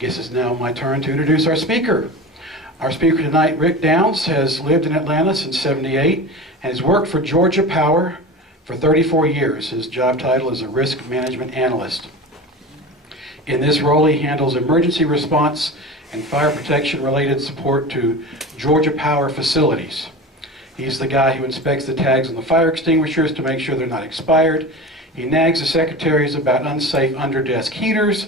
Guess it's now my turn to introduce our speaker. Our speaker tonight, Rick Downs, has lived in Atlanta since '78 and has worked for Georgia Power for 34 years. His job title is a risk management analyst. In this role, he handles emergency response and fire protection related support to Georgia Power facilities. He's the guy who inspects the tags on the fire extinguishers to make sure they're not expired. He nags the secretaries about unsafe under-desk heaters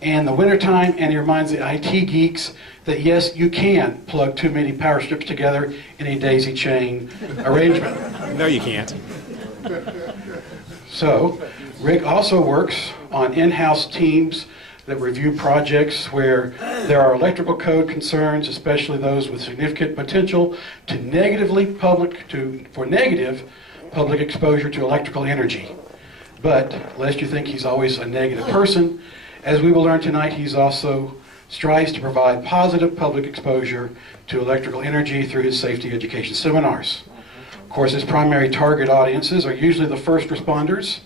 in the wintertime, and he reminds the IT geeks that yes, you can plug too many power strips together in a daisy chain arrangement. No, you can't. So, Rick also works on in-house teams that review projects where there are electrical code concerns, especially those with significant potential for negative public exposure to electrical energy. But lest you think he's always a negative person, as we will learn tonight, he's also strives to provide positive public exposure to electrical energy through his safety education seminars. Of course, his primary target audiences are usually the first responders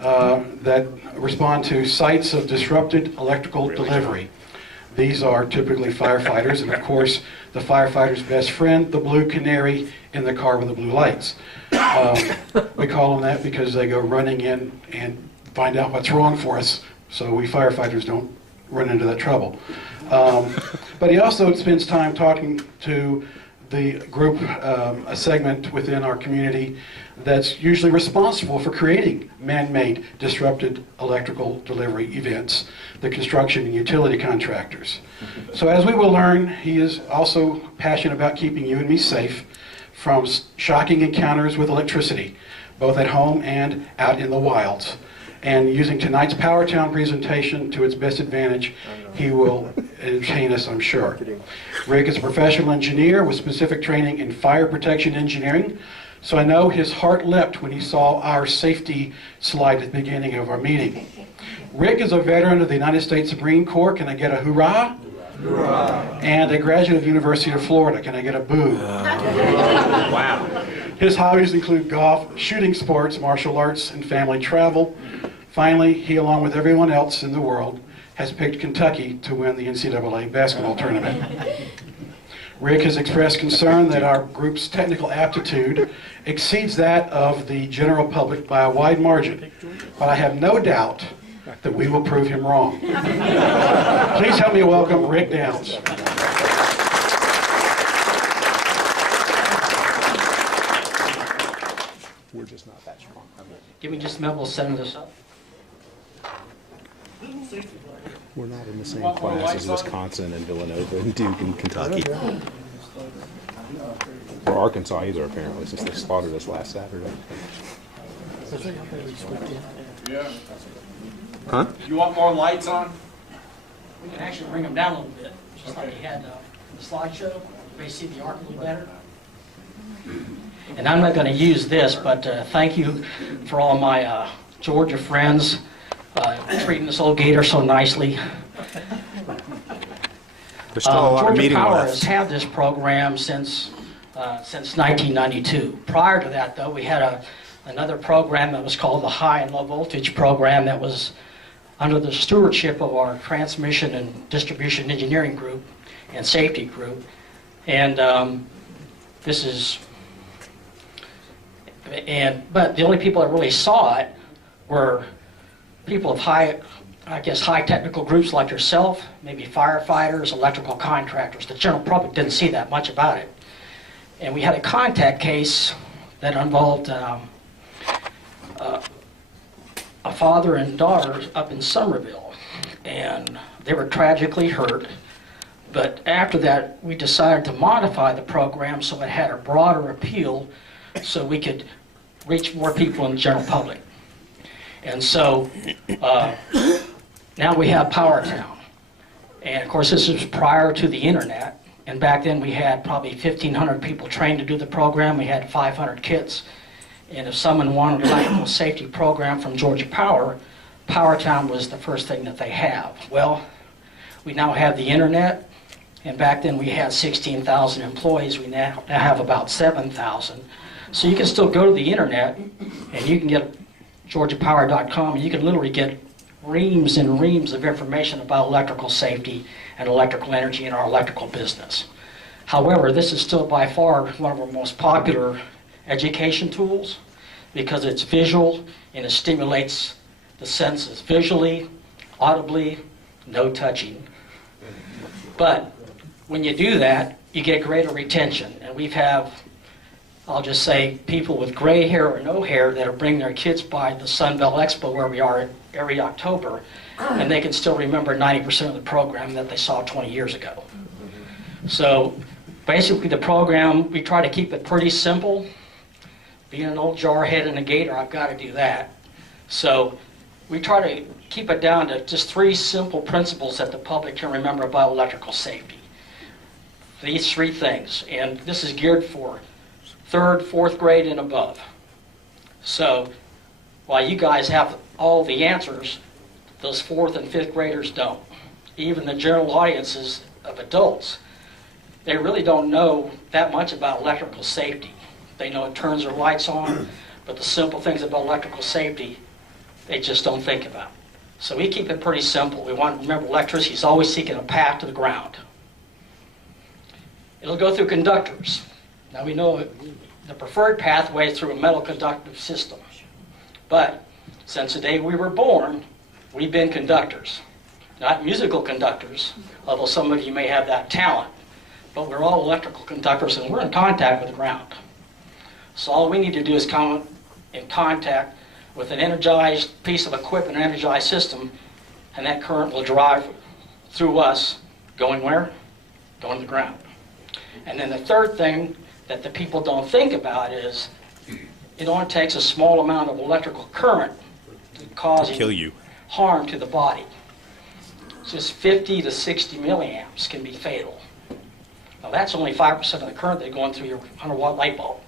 that respond to sites of disrupted electrical delivery. These are typically firefighters, and of course, the firefighter's best friend, the blue canary in the car with the blue lights. We call them that because they go running in and find out what's wrong for us, so we firefighters don't run into that trouble. But he also spends time talking to the group, a segment within our community that's usually responsible for creating man-made disrupted electrical delivery events, the construction and utility contractors. So as we will learn, he is also passionate about keeping you and me safe from shocking encounters with electricity, both at home and out in the wilds. And using tonight's PowerTown presentation to its best advantage, he will entertain us, I'm sure. Rick is a professional engineer with specific training in fire protection engineering, so I know his heart leapt when he saw our safety slide at the beginning of our meeting. Rick is a veteran of the United States Marine Corps. Can I get a hoorah? Hoorah. And a graduate of the University of Florida. Can I get a boo? Wow. His hobbies include golf, shooting sports, martial arts, and family travel. Finally, he, along with everyone else in the world, has picked Kentucky to win the NCAA basketball tournament. Rick has expressed concern that our group's technical aptitude exceeds that of the general public by a wide margin, but I have no doubt that we will prove him wrong. Please help me welcome Rick Downs. We're just not that strong. Give me just a minute, we'll send this up. We're not in the same class as Wisconsin and Villanova and Duke and Kentucky. Or Arkansas either, apparently, since they slaughtered us last Saturday. Yeah. Huh? You want more lights on? We can actually bring them down a little bit, just like you had in the slideshow. You may see the arc a little better. And I'm not going to use this, but thank you for all my Georgia friends treating this old gator so nicely. There's still a lot of Georgia meeting Power left. has had this program since 1992. Prior to that, though, we had another program that was called the High and Low Voltage Program that was under the stewardship of our Transmission and Distribution Engineering Group and Safety Group. And but the only people that really saw it were people of high technical groups like yourself, maybe firefighters, electrical contractors. The general public didn't see that much about it. And we had a contact case that involved a father and daughter up in Somerville, and they were tragically hurt. But after that, we decided to modify the program so it had a broader appeal so we could reach more people in the general public. And so now we have PowerTown. And of course, this is prior to the internet. And back then we had probably 1,500 people trained to do the program. We had 500 kits. And if someone wanted an electrical safety program from Georgia Power, PowerTown was the first thing that they have. Well, we now have the internet. And back then we had 16,000 employees. We now have about 7,000. So you can still go to the internet and you can get GeorgiaPower.com and you can literally get reams and reams of information about electrical safety and electrical energy in our electrical business. However, this is still by far one of our most popular education tools because it's visual and it stimulates the senses visually, audibly, no touching. But when you do that, you get greater retention. And we've have, I'll just say, people with gray hair or no hair that are bringing their kids by the Sunbelt Expo where we are every October, and they can still remember 90% of the program that they saw 20 years ago. So basically the program, we try to keep it pretty simple. Being an old jarhead and a gator, I've got to do that. So we try to keep it down to just 3 simple principles that the public can remember about electrical safety. These 3 things, and this is geared for 3rd, 4th grade and above. So while you guys have all the answers, those 4th and 5th graders don't. Even the general audiences of adults, they really don't know that much about electrical safety. They know it turns their lights on, but the simple things about electrical safety, they just don't think about. So we keep it pretty simple. We want to remember electricity is always seeking a path to the ground. It'll go through conductors. Now we know the preferred pathway is through a metal conductive system. But since the day we were born, we've been conductors. Not musical conductors, although some of you may have that talent. But we're all electrical conductors and we're in contact with the ground. So all we need to do is come in contact with an energized piece of equipment, an energized system, and that current will drive through us, going where? Going to the ground. And then the 3rd thing that the people don't think about is it only takes a small amount of electrical current to cause Kill you. harm to the body. Just 50 to 60 milliamps can be fatal. Now that's only 5% of the current that's going through your 100-watt light bulb.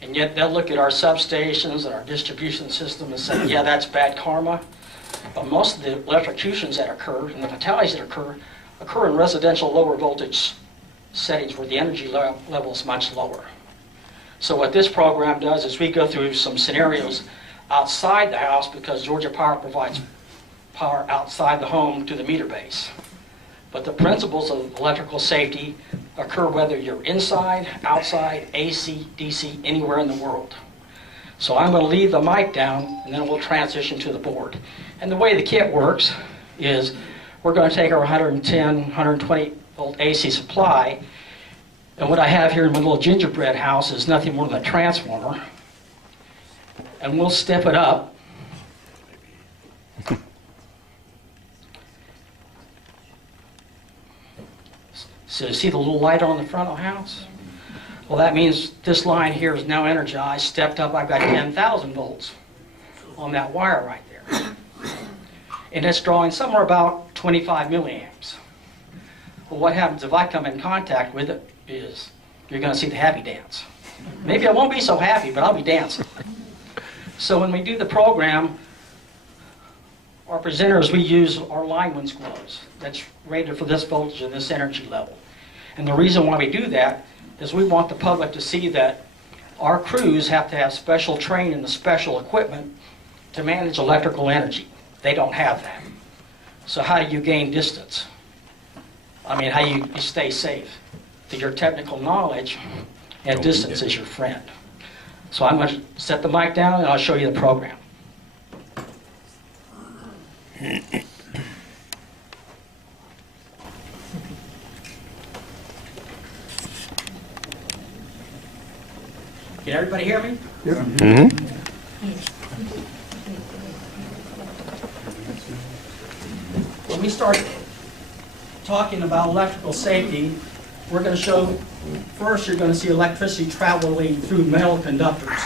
And yet they'll look at our substations and our distribution system and say, yeah, that's bad karma. But most of the electrocutions that occur and the fatalities that occur in residential lower voltage settings where the energy level is much lower. So what this program does is we go through some scenarios outside the house because Georgia Power provides power outside the home to the meter base. But the principles of electrical safety occur whether you're inside, outside, AC, DC, anywhere in the world. So I'm going to leave the mic down and then we'll transition to the board. And the way the kit works is we're going to take our 110, 120 volt AC supply, and what I have here in my little gingerbread house is nothing more than a transformer, and we'll step it up. So you see the little light on the front of the house? Well, that means this line here is now energized, stepped up. I've got 10,000 volts on that wire right there. And it's drawing somewhere about 25 milliamps. Well, what happens if I come in contact with it is you're going to see the happy dance. Maybe I won't be so happy, but I'll be dancing. So when we do the program, our presenters, we use our lineman's gloves. That's rated for this voltage and this energy level. And the reason why we do that is we want the public to see that our crews have to have special training and the special equipment to manage electrical energy. They don't have that. So how do you gain distance? I mean, how you stay safe? Through your technical knowledge, and distance is your friend. So I'm going to set the mic down and I'll show you the program. Can everybody hear me? When we start talking about electrical safety, we're going to show, first you're going to see electricity traveling through metal conductors.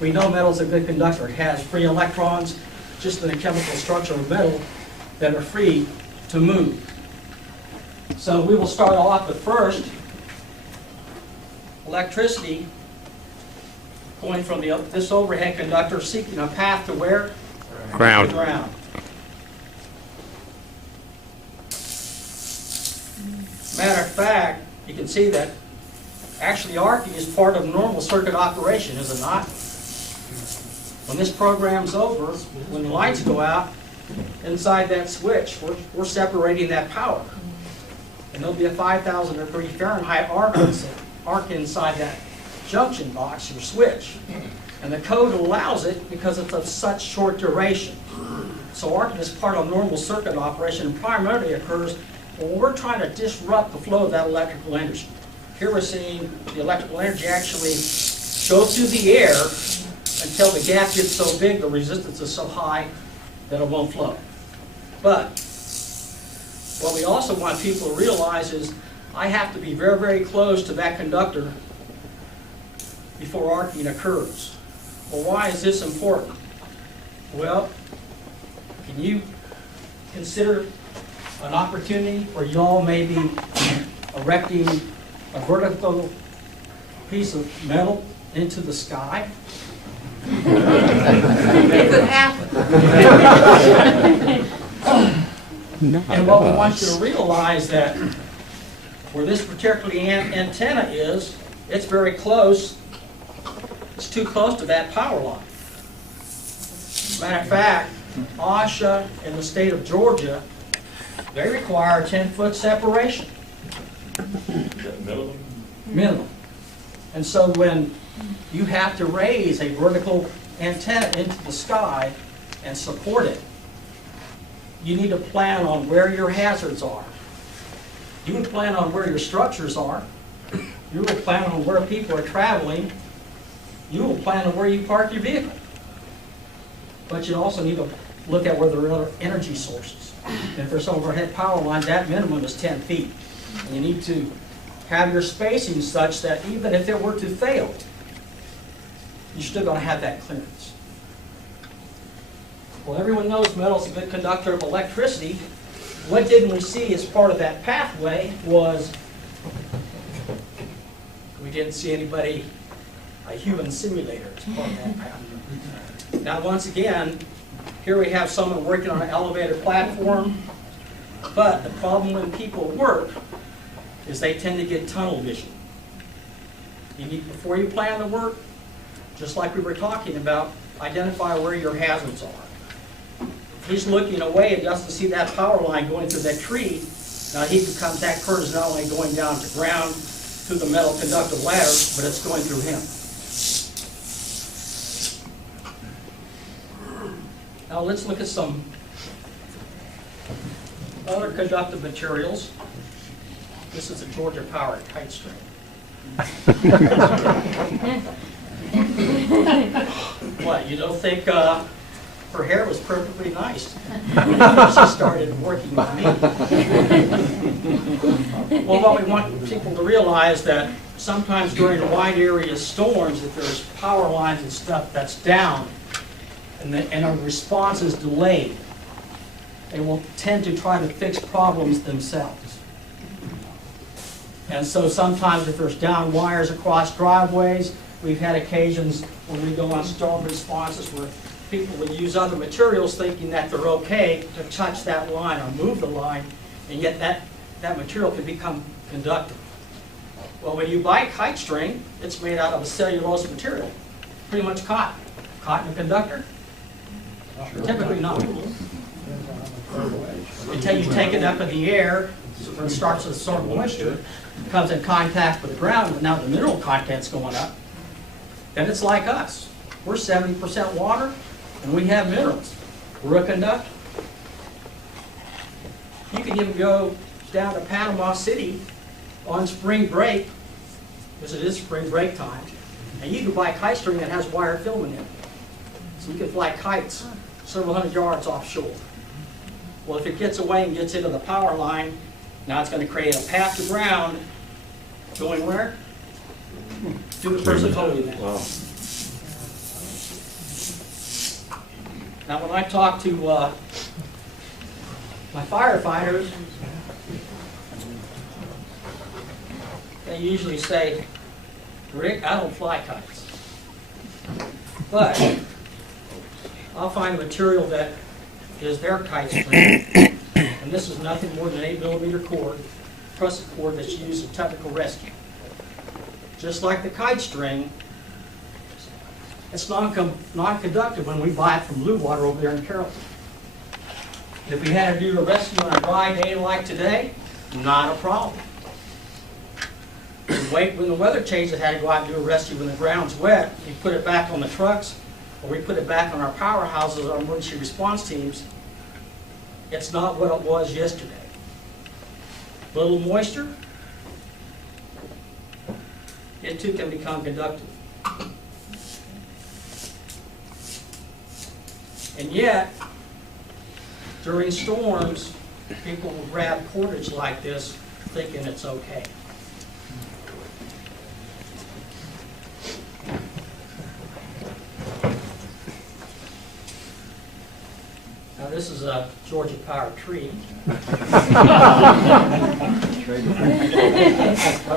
We know metal's a good conductor. It has free electrons, just in the chemical structure of metal, that are free to move. So we will start off with first electricity going from this overhead conductor seeking a path to where? Ground. To the ground. Matter of fact, you can see that actually arcing is part of normal circuit operation, is it not? When this program's over, when the lights go out, inside that switch, we're separating that power. And there'll be a 5,000 degree Fahrenheit arc inside that junction box, your switch. And the code allows it because it's of such short duration. So arcing is part of normal circuit operation and primarily occurs when we're trying to disrupt the flow of that electrical energy. Here we're seeing the electrical energy actually go through the air until the gap gets so big, the resistance is so high that it won't flow. But what we also want people to realize is I have to be very, very close to that conductor before arcing occurs. Well, why is this important? Well, can you consider an opportunity where y'all may be erecting a vertical piece of metal into the sky? It could happen. And what we want you to realize that where this particular antenna is, it's very close. It's too close to that power line. Matter of fact, OSHA in the state of Georgia, they require a 10-foot separation. Minimum. And so when you have to raise a vertical antenna into the sky and support it, you need to plan on where your hazards are. You would plan on where your structures are. You would plan on where people are traveling. You will plan on where you park your vehicle. But you also need to look at where there are other energy sources. And if there's overhead power lines, that minimum is 10 feet. And you need to have your spacing such that even if it were to fail, you're still going to have that clearance. Well, everyone knows metal's a good conductor of electricity. What didn't we see as part of that pathway was we didn't see anybody, a human simulator as part of that pathway. Now, once again, here we have someone working on an elevator platform, but the problem when people work is they tend to get tunnel vision. You need, before you plan the work, just like we were talking about, identify where your hazards are. If he's looking away and doesn't see that power line going through that tree, now he becomes, that current is not only going down to ground through the metal conductive ladder, but it's going through him. Now let's look at some other conductive materials. This is a Georgia Power kite string. What, you don't think her hair was perfectly nice when she started working with me? Well, what we want people to realize that sometimes during wide area storms, if there's power lines and stuff that's down, and a response is delayed, they will tend to try to fix problems themselves. And so sometimes if there's down wires across driveways, we've had occasions when we go on storm responses where people would use other materials thinking that they're okay to touch that line or move the line, and yet that material can become conductive. Well, when you buy kite string, it's made out of a cellulose material, pretty much cotton. Cotton a conductor? Typically not. Until you take it up in the air, so it starts to absorb moisture, comes in contact with the ground, and now the mineral content's going up, then it's like us. We're 70% water, and we have minerals. We're a conductor. You can even go down to Panama City on spring break, because it is spring break time, and you can buy kite string that has wire filament in it. So you can fly kites several hundred yards offshore. Well, if it gets away and gets into the power line, now it's going to create a path to ground going where? To the person holding that. Wow. Now, when I talk to my firefighters, they usually say, "Rick, I don't fly kites, but I'll find a material that is their kite string," and this is nothing more than 8mm cord, trusset cord that's used in technical rescue. Just like the kite string, it's non-conductive when we buy it from Blue Water over there in Carrollton. If we had to do a rescue on a dry day like today, not a problem. We wait when the weather changes, had to go out and do a rescue when the ground's wet. We put it back on the trucks, or we put it back on our powerhouses, our emergency response teams. It's not what it was yesterday. Little moisture, it too can become conductive. And yet, during storms, people will grab cordage like this thinking it's okay. Now this is a Georgia Power tree. But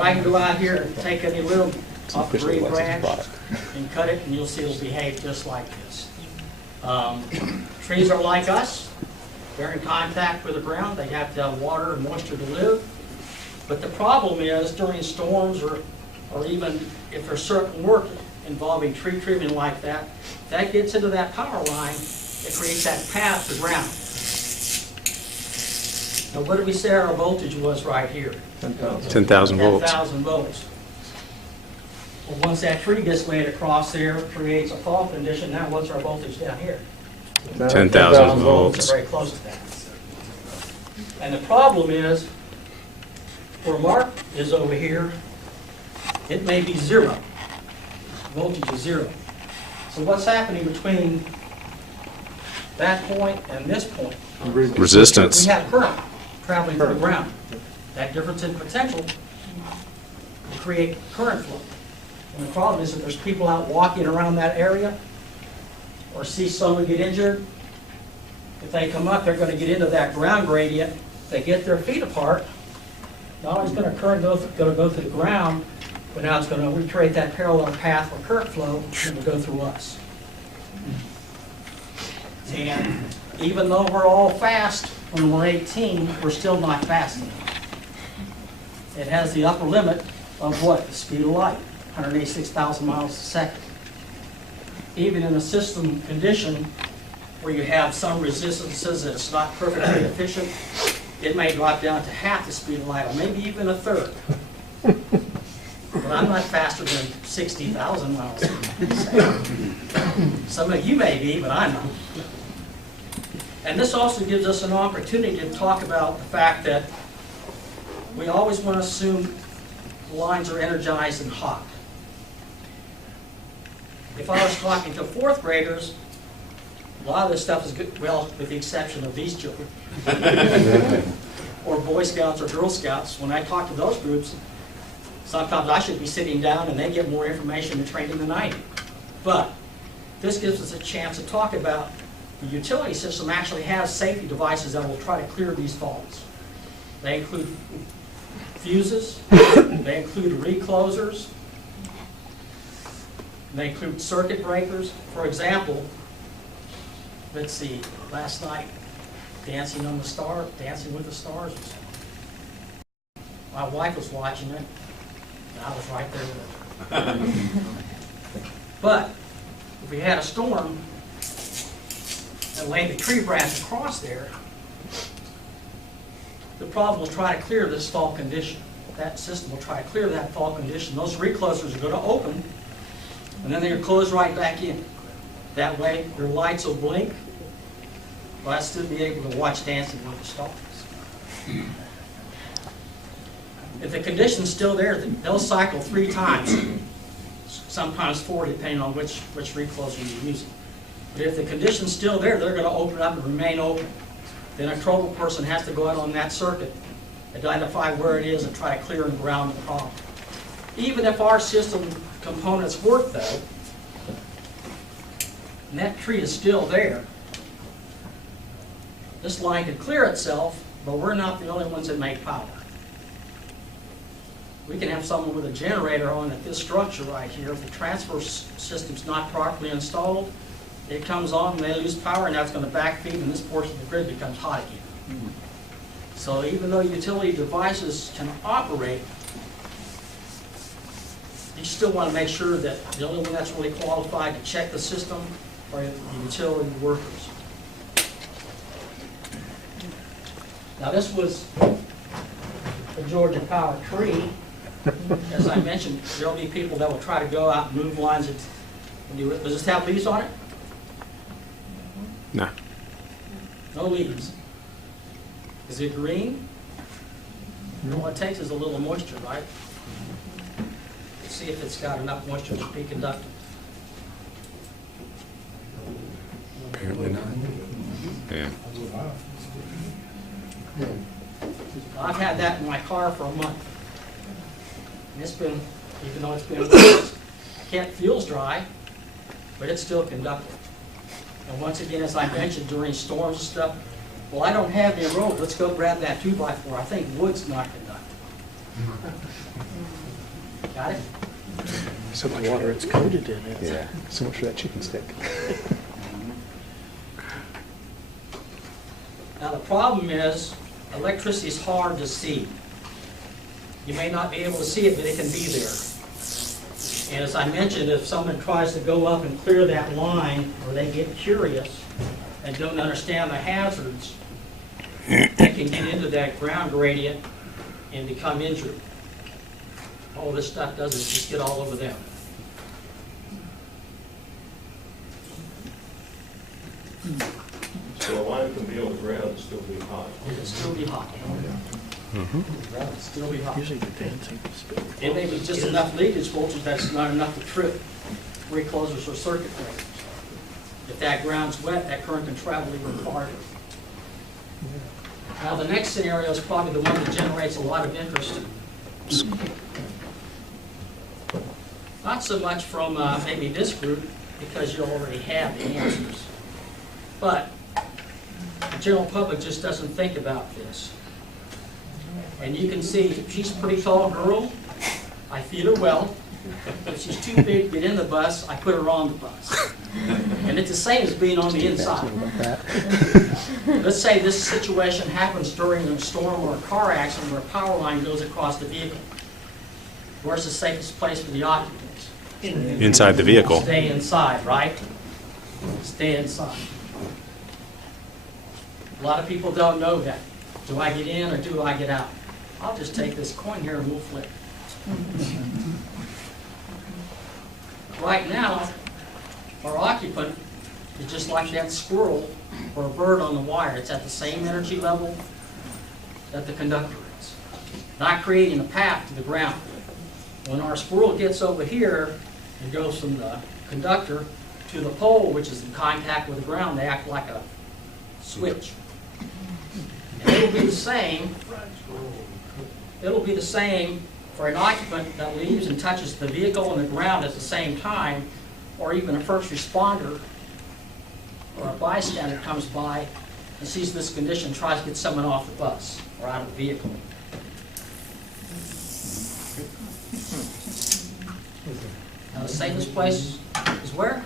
I can go out here and take any limb off a green branch and cut it, and you'll see it'll behave just like this. Trees are like us. They're in contact with the ground. They have to have water and moisture to live. But the problem is during storms or even if there's certain work involving tree trimming like that, that gets into that power line, it creates that path to ground. Now what did we say our voltage was right here? 10,000 volts. 10,000 volts. Well, once that tree gets laid across there, it creates a fault condition. Now what's our voltage down here? 10,000 volts. Very close to that. And the problem is, where Mark is over here, it may be zero. Voltage is zero. So what's happening between that point and this point? Resistance. We have current traveling through the ground. That difference in potential will create current flow. And the problem is that there's people out walking around that area or see someone get injured. If they come up, they're going to get into that ground gradient. If they get their feet apart, not only is going to current go through the ground, but now it's going to recreate that parallel path for current flow and will go through us. And even though we're all fast when we're 18, we're still not fast enough. It has the upper limit of what? The speed of light, 186,000 miles a second. Even in a system condition where you have some resistances that it's not perfectly efficient, it may drop down to half the speed of light, or maybe even a third. But I'm not faster than 60,000 miles a second. Some of you may be, but I'm not. And this also gives us an opportunity to talk about the fact that we always want to assume the lines are energized and hot. If I was talking to fourth graders, a lot of this stuff is good, well, with the exception of these children, or Boy Scouts or Girl Scouts. When I talk to those groups, sometimes I should be sitting down and they get more information and training than I do. But this gives us a chance to talk about the utility system actually has safety devices that will try to clear these faults. They include fuses, they include reclosers, they include circuit breakers. For example, let's see, last night, Dancing with the Stars. My wife was watching it, and I was right there with her. But if we had a storm and laid the tree branch across there, the problem will try to clear this fault condition. That system will try to clear that fault condition. Those reclosers are going to open, and then they're going to close right back in. That way, your lights will blink, but I'll still be able to watch Dancing with the Stars. If the condition's still there, they'll cycle 3 times, sometimes 4, depending on which recloser you're using. But if the condition's still there, they're going to open up and remain open. Then a trouble person has to go out on that circuit, identify where it is, and try to clear and ground the problem. Even if our system components work, though, and that tree is still there, this line can clear itself, but we're not the only ones that make power. We can have someone with a generator on at this structure right here. If the transfer system's not properly installed, it comes on and they lose power, and that's going to backfeed, and this portion of the grid becomes hot again. So even though utility devices can operate, you still want to make sure that the only one that's really qualified to check the system are the utility workers. Now this was a Georgia Power tree. As I mentioned, there'll be people that will try to go out and move lines. Does this have leaves on it? No. No leaves. Is it green? All it takes is a little moisture, right? Let's see if it's got enough moisture to be conductive. Apparently not. Yeah. I've had that in my car for a month. And it's been, even though it's been, I can't fuel's dry, but it's still conductive. And once again, as I mentioned, during storms and stuff, well, I don't have any rope. Let's go grab that 2x4. I think wood's not conductive. Got it? So the water it's coated in it. Yeah. So much for that chicken stick. Now the problem is, electricity is hard to see. You may not be able to see it, but it can be there. And as I mentioned, if someone tries to go up and clear that line, or they get curious and don't understand the hazards, they can get into that ground gradient and become injured. All this stuff does is just get all over them. So a line can be on the ground and still be hot. It can still be hot. It'll still be hot. Usually the dancing spill. It may be just enough leakage voltage that's not enough to trip reclosers or circuit breakers. If that ground's wet, that current can travel even farther. Now, the next scenario is probably the one that generates a lot of interest. Not so much from maybe this group, because you already have the answers. But the general public just doesn't think about this. And you can see she's a pretty tall girl. I feed her well. If she's too big to get in the bus, I put her on the bus. And it's the same as being on the inside. Let's say this situation happens during a storm or a car accident where a power line goes across the vehicle. Where's the safest place for the occupants? Inside the vehicle. Stay inside, right? Stay inside. A lot of people don't know that. Do I get in or do I get out? I'll just take this coin here and we'll flip. Right now, our occupant is just like that squirrel or a bird on the wire. It's at the same energy level that the conductor is, not creating a path to the ground. When our squirrel gets over here and goes from the conductor to the pole, which is in contact with the ground, they act like a switch. And it'll be the same. It'll be the same for an occupant that leaves and touches the vehicle and the ground at the same time, or even a first responder or a bystander comes by and sees this condition, tries to get someone off the bus or out of the vehicle. Now the safest place is where?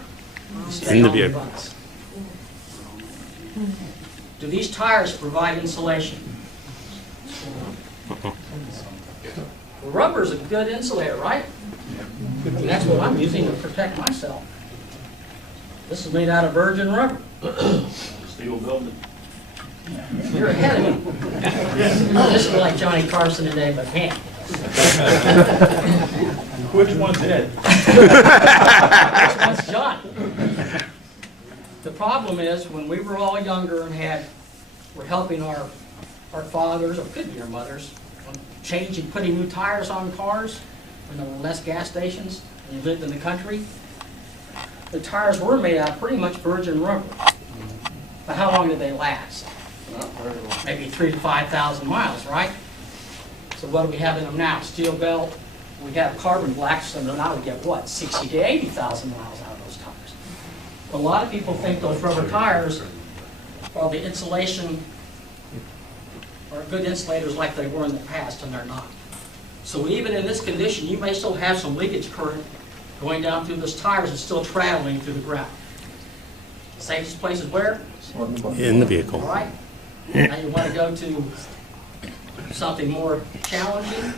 In the vehicle. Bus. Do these tires provide insulation? Well, rubber is a good insulator, right? And that's what I'm using to protect myself. This is made out of virgin rubber. Steel building. You're ahead of me. Oh, this is like Johnny Carson today, but man. Which one's Ed? This one's John. The problem is, when we were all younger and were helping our fathers, or could be our mothers, changing, putting new tires on cars when there were less gas stations and you lived in the country, the tires were made out of pretty much virgin rubber. But how long did they last? Maybe 3,000 to 5,000 miles, right? So what do we have in them now? Steel belt. We have carbon black, so now we get what? 60 to 80,000 miles out of those tires. A lot of people think those rubber tires are the insulation, or good insulators like they were in the past, and they're not. So even in this condition, you may still have some leakage current going down through those tires and still traveling through the ground. Safest place is where? In the vehicle. All right. Now you want to go to something more challenging.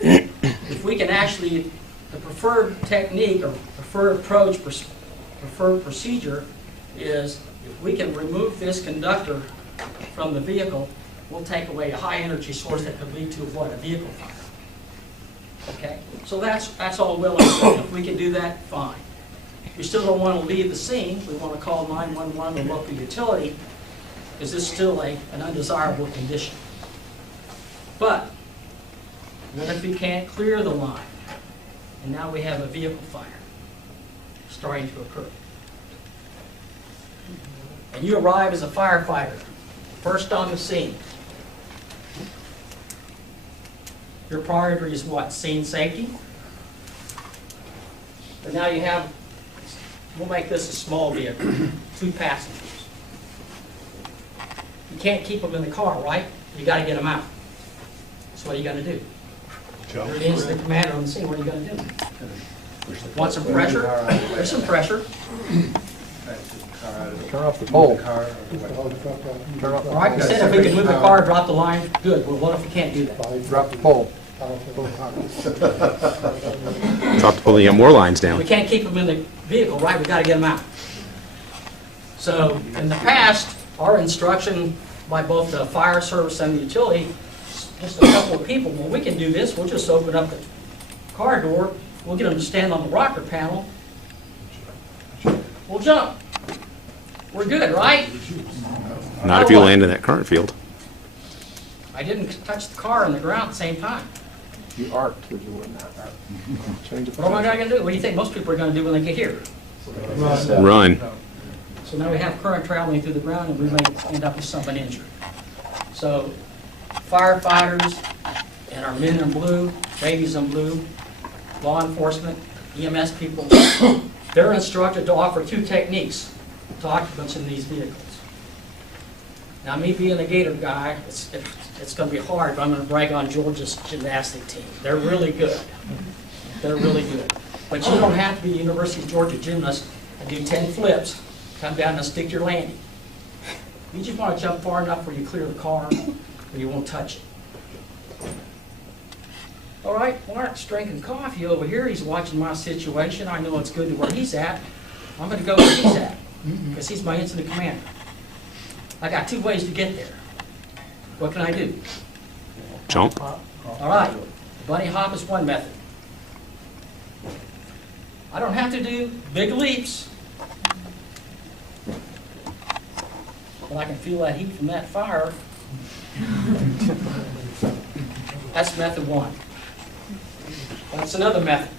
If we can actually, the preferred technique or preferred approach, preferred procedure is if we can remove this conductor from the vehicle we'll take away a high energy source that could lead to what, a vehicle fire. Okay, so that's all well and good. If we can do that, fine. We still don't want to leave the scene. We want to call 911 or local utility. Is this still an undesirable condition? But what if we can't clear the line? And now we have a vehicle fire starting to occur. And you arrive as a firefighter, first on the scene. Your priority is what? Scene safety? But now you have, we'll make this a small vehicle, 2 passengers. You can't keep them in the car, right? You got to get them out. So what are you going to do? You're the incident commander on the scene. What are you going to do? Want some pressure? There's some pressure. Turn off the pole. All right, we said if we could move the car, drop the line, good. Well, what if we can't do that? Drop the pole. Drop the pull, you got more lines down. We can't keep them in the vehicle, right? We got to get them out. So in the past, our instruction by both the fire service and the utility, just a couple of people, well, we can do this. We'll just open up the car door. We'll get them to stand on the rocker panel. We'll jump. We're good, right? Not if you land in that current field. I didn't touch the car and the ground at the same time. You arced, but you wouldn't have. Change What am I going to do? What do you think most people are going to do when they get here? Run. So now we have current traveling through the ground, and we may end up with someone injured. So firefighters and our men in blue, babies in blue, law enforcement, EMS people, they're instructed to offer 2 techniques to occupants in these vehicles. Now, me being a Gator guy, it's going to be hard, but I'm going to brag on Georgia's gymnastic team. They're really good. They're really good. But you don't have to be a University of Georgia gymnast and do 10 flips, come down and stick your landing. You just want to jump far enough where you clear the car, where you won't touch it. All right, Mark's drinking coffee over here. He's watching my situation. I know it's good to where he's at. I'm going to go where he's at, because he's my incident commander. I got 2 ways to get there. What can I do? Jump. All right, bunny hop is one method. I don't have to do big leaps, but I can feel that heat from that fire. That's method 1. That's another method.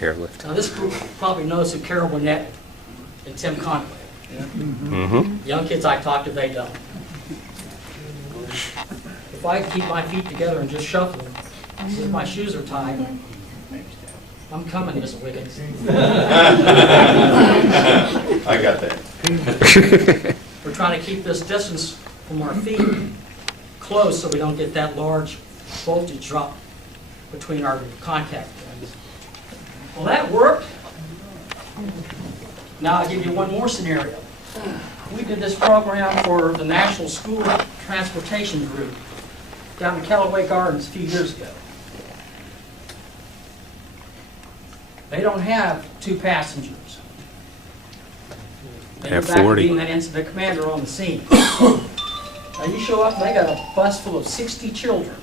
Airlift. Now this group probably knows who Carol Burnett and Tim Conway. Mm-hmm. Young kids I talk to, they don't. If I keep my feet together and just shuffle them, if my shoes are tied, I'm coming, Miss Wiggins. I got that. We're trying to keep this distance from our feet close so we don't get that large voltage drop between our contact points. Well, that worked. Now I'll give you one more scenario. We did this program for the National School Transportation Group down in Callaway Gardens a few years ago. They don't have 2 passengers. They Have go back to 40. being that incident commander on the scene. Now you show up and they got a bus full of 60 children.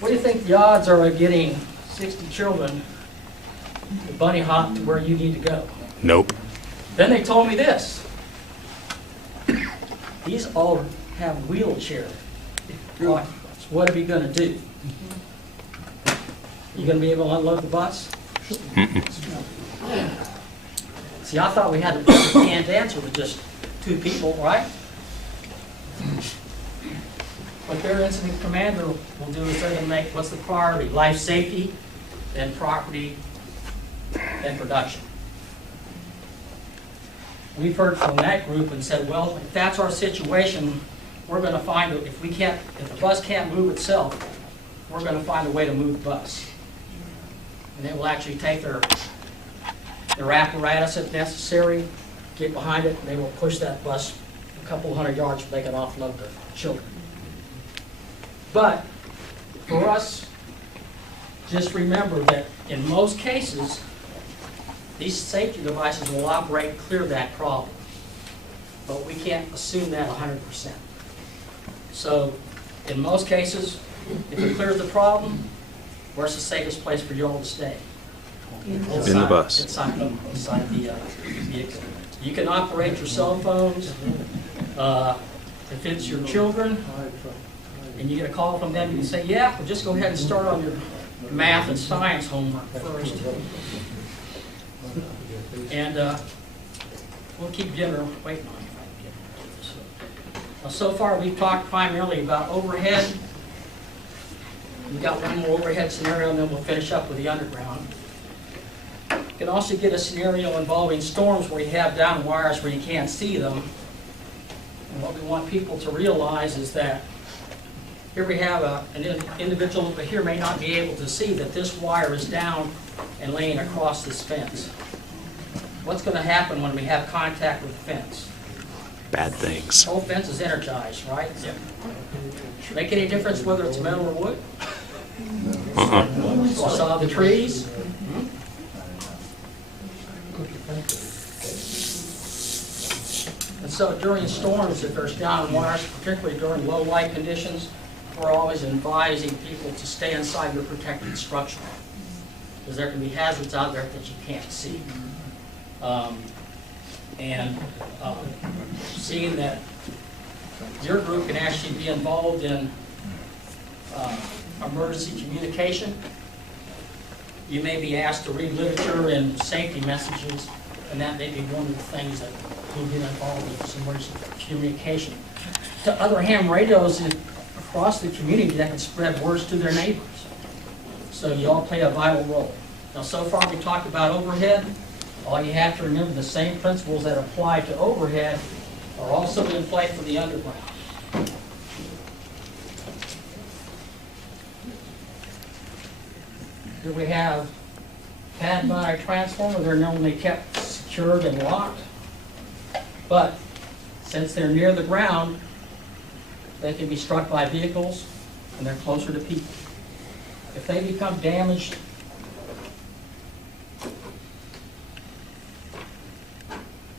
What do you think the odds are of getting 60 children to bunny hop to where you need to go? Nope. Then they told me this. These all have wheelchair occupants. What are we going to do? You going to be able to unload the bus? See, I thought we had a canned answer with just 2 people, right? What their incident commander will do is they're going to make, what's the priority? Life safety, then property, then production. We've heard from that group and said, well, if that's our situation, we're going to find, if the bus can't move itself, we're going to find a way to move the bus. And they will actually take their apparatus if necessary, get behind it, and they will push that bus a couple hundred yards so they can offload the children. But for us, just remember that in most cases, these safety devices will operate and clear that problem. but we can't assume that 100%. So in most cases, if it clears the problem, where's the safest place for you all to stay? In the bus. Inside the vehicle. You can operate your cell phones. If it's your children, and you get a call from them, you can say, yeah, well, just go ahead and start on your math and science homework first. And we'll keep dinner waiting on you. Now, so far, we've talked primarily about overhead. We've got one more overhead scenario, and then we'll finish up with the underground. You can also get a scenario involving storms where you have down wires where you can't see them. And what we want people to realize is that here we have an individual over here may not be able to see that this wire is down and laying across this fence. What's going to happen when we have contact with the fence? Bad things. The whole fence is energized, right? Yep. Make any difference whether it's metal or wood? Saw the trees? And so during storms, if there's down wires, particularly during low light conditions, we're always advising people to stay inside your protected structure, because there can be hazards out there that you can't see. Seeing that your group can actually be involved in emergency communication, you may be asked to read literature and safety messages, and that may be one of the things that will get involved in this emergency communication. To other ham radios across the community that can spread words to their neighbors. So you all play a vital role. Now, so far we talked about overhead. All you have to remember, the same principles that apply to overhead are also in play for the underground. Here we have pad mounted transformer. They're normally kept secured and locked, but since they're near the ground, they can be struck by vehicles and they're closer to people. If they become damaged,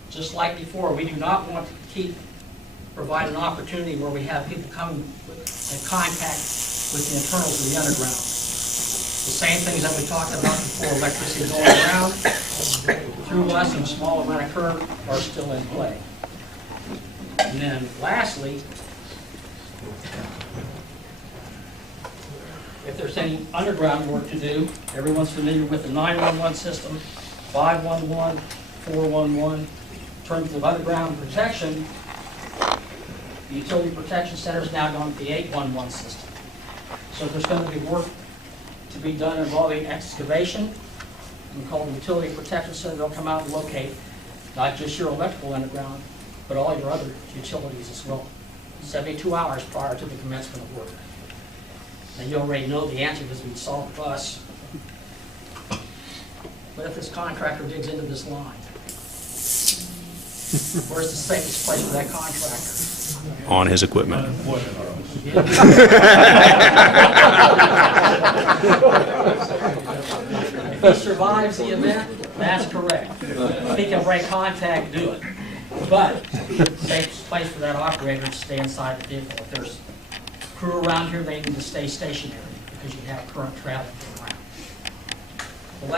just like before, we do not want to provide an opportunity where we have people come in contact with the internals of the underground. The same things that we talked about before, electricity going around through us and small amount of current are still in play. And then lastly, if there's any underground work to do, everyone's familiar with the 911 system, 511, 411. In terms of underground protection, the Utility Protection Center is now going to the 811 system. So there's going to be work to be done involving excavation. We call the Utility Protection Center. They'll come out and locate not just your electrical underground, but all your other utilities as well, 72 hours prior to the commencement of work. And you already know the answer because we saw the bus. But if this contractor digs into this line, where's the safest place for that contractor? On his equipment. If he survives the event, that's correct. If he can break contact, do it. But the safest place for that operator is to stay inside the vehicle. If there's crew around here, they need to stay stationary because you have current traveling around. Well,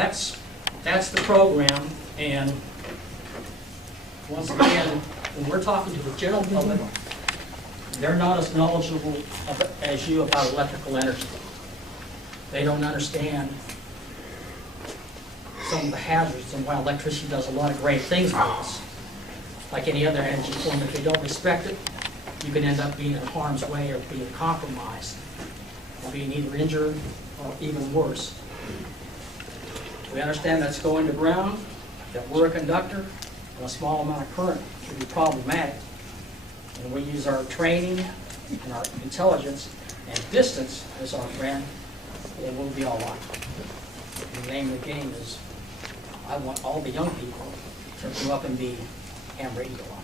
that's the program, and once again, when we're talking to the general public, they're not as knowledgeable as you about electrical energy. They don't understand some of the hazards and why electricity does a lot of great things for us. Like any other energy form, if they don't respect it, you can end up being in harm's way or being compromised, or being either injured or even worse. We understand that's going to ground, that we're a conductor, and a small amount of current can be problematic. And we use our training and our intelligence and distance as our friend, and we'll be all right. And the name of the game is, I want all the young people to grow up and be ham radio operators.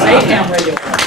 Say ham radio operators.